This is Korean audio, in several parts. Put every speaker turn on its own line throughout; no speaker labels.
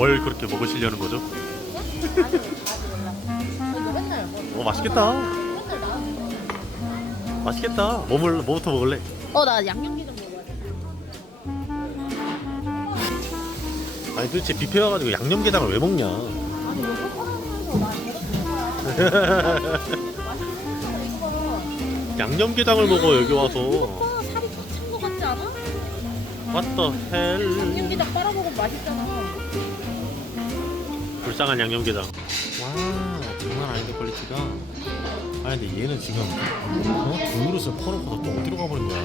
뭘 그렇게 먹으시려는 거죠? 어 맛있겠다.
나.
맛있겠다. 뭐물 뭐부터 먹을래?
어 나 양념게장 먹어야 돼.
아니 도대체 뷔페 와가지고 양념게장을 왜 먹냐?
아니 나.
양념게장을 먹어 여기 와서.
살이 꽉찬거 같지 않아?
What the hell?
양념게장 빨아 먹으면 맛있잖아.
불쌍한 양념게장. 와 장난 아닌데 퀄리티가. 아니 근데 얘는 지금 어? 두 그릇을 퍼놓고 또 어디로 가버린 거야?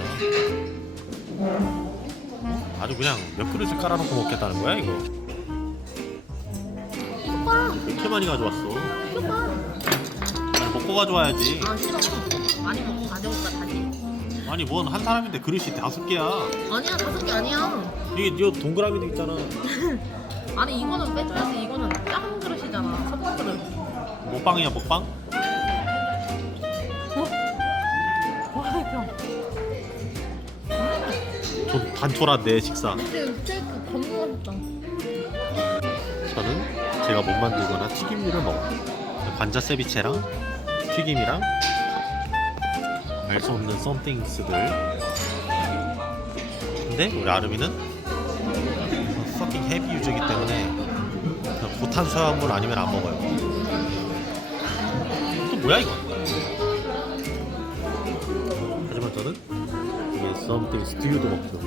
어? 아주 그냥 몇 그릇을 깔아놓고 먹겠다는 거야 이거?
오빠,
왜 이렇게 많이 가져왔어?
오빠.
아니 먹고 가져와야지.
아 싫어. 많이 먹고 가져올까 다시.
아니 뭔 한 사람인데 그릇이 다섯 개야.
아니야 다섯 개 아니야.
이게 이 동그라미도 있잖아.
아니 이거는 빼줘야지. 이거는 작은 그릇이잖아. 첫 그릇.
먹방이야 먹방?
와 형.
좀 단촐한 내 식사.
근데 스테이크 겁나 맛있다.
저는 제가 못 만들거나 튀김류를 먹어요. 관자 세비체랑 튀김이랑 알 수 없는 썸띵스들. 근데 우리 아름이는 유저이기 때문에 고탄수화물 아니면 안 먹어요. 또 뭐야 이거? 하지만 저는 이게 썸띵 스튜도 먹죠.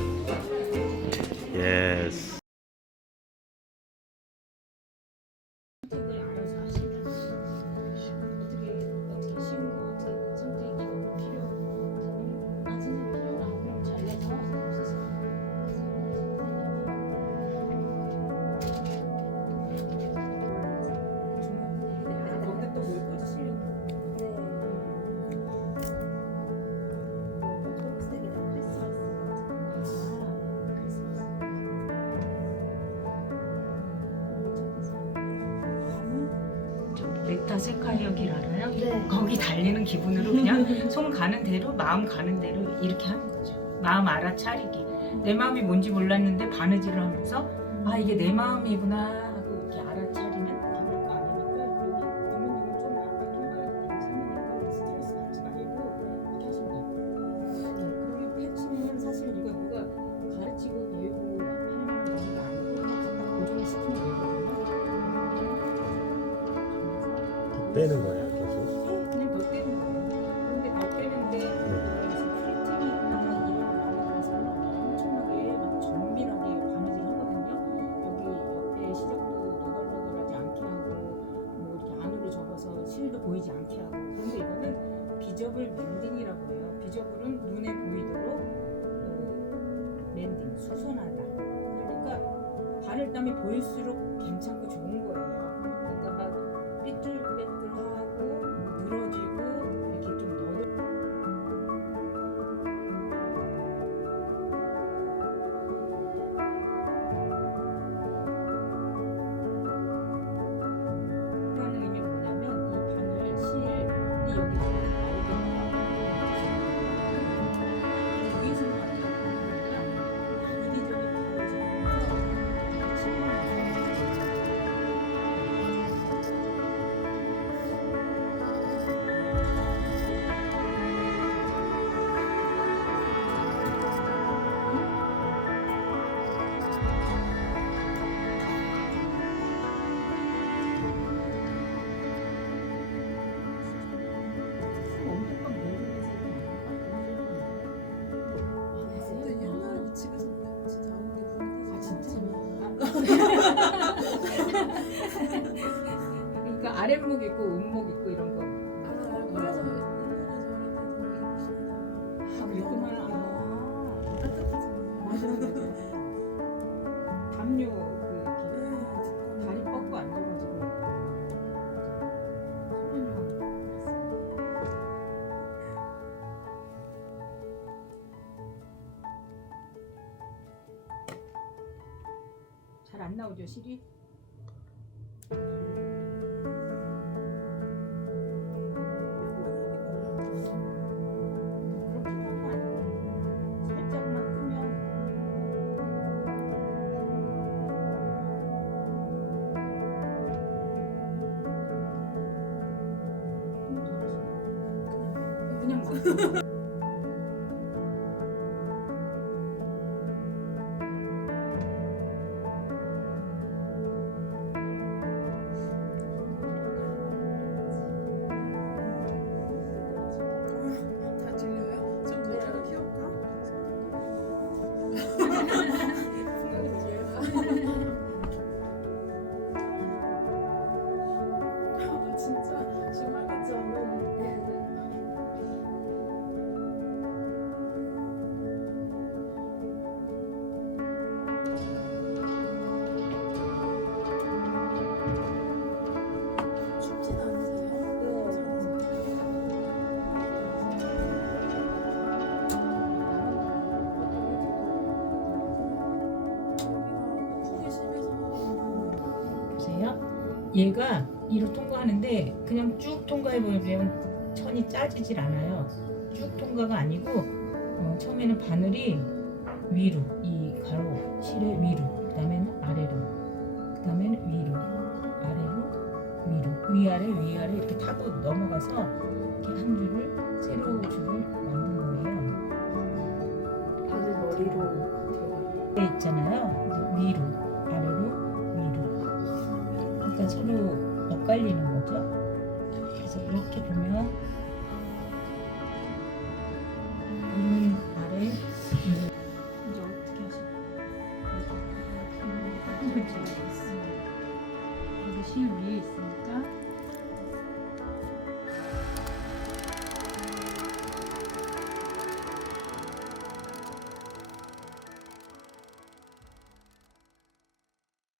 예스.
렉타 세카이어길 알아요?
네.
거기 달리는 기분으로 그냥 손 가는 대로 마음 가는 대로 이렇게 하는 거죠. 마음 알아차리기. 내 마음이 뭔지 몰랐는데 바느질을 하면서 아 이게 내 마음이구나
빼는 거예요 계속.
그냥 더 떼는 거예요. 근데 더 떼는데 프리팅이 있다가 이런 바늘에서 엄청나게 막 정밀하게 바느질 하거든요. 여기 옆에 시접도 너덜너덜하지 않게 하고 뭐 이렇게 안으로 접어서 실도 보이지 않게 하고 그런데 이거는 비저블 랜딩이라고 해요. 비저블은 눈에 보이도록 그 랜딩 수선하다. 그러니까 바늘 땀이 보일수록 괜찮고 좋은 거 그러니까 아랫목 있고 음목 있고 이런 거. 잘 안 나오죠 실이 그냥 먹어. 얘가 이로 통과하는데 그냥 쭉 통과해 보면 천이 짜지질 않아요. 쭉 통과가 아니고 어, 처음에는 바늘이 위로 이 가로 실의 위로 그 다음에는 아래로 그 다음에는 위로 아래로 위로 위아래 위아래 이렇게 타고 넘어가서 이렇게 한 줄을 세로 줄을 만든 거예요.
바늘 머리로 들어가.
돼 있잖아요. 위로 그러니까 서로 엇갈리는 거죠. 그래서 이렇게 보면 위 아래 위로. 이제 어떻게 하실까요? 그렇죠. 그래서 실 위에 있으니까